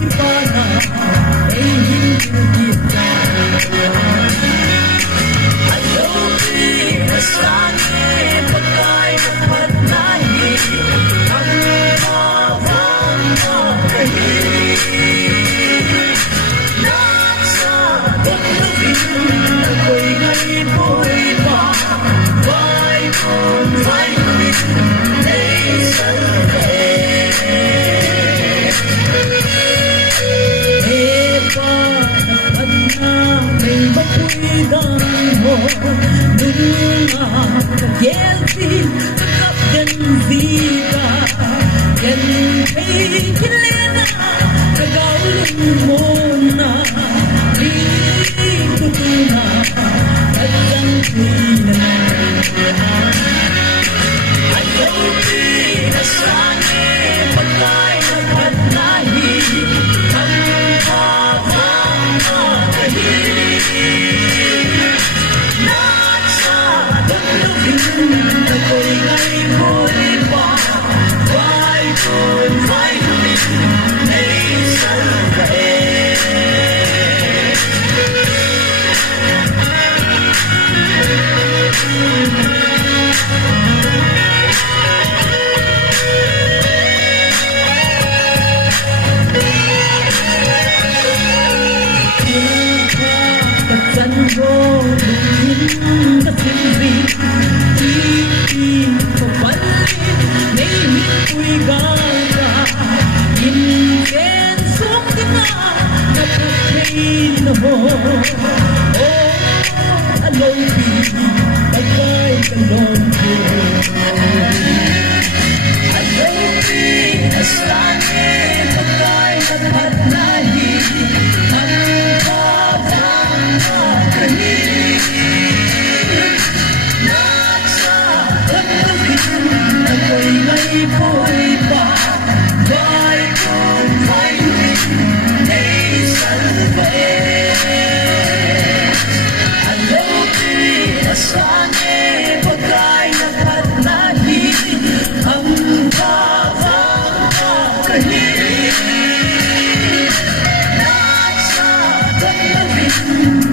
iba na ay hindi kita. Ayaw pinasangin pagka'y napatnahi ang habang makahit. Nasa paglabi ako'y naipoy pa. Guilty, kapgan vida, yan kay kilena, nagawin mo na, dito na, at ang kailan. Ayaw pinasangin pagka'y napatnahi ang habang makahit. Nasa paglabi ako'y naipoy pa. Why could I may salvahin?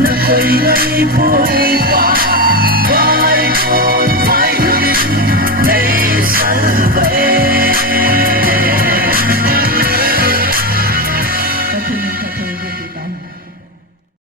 Ako'y naipoy pa.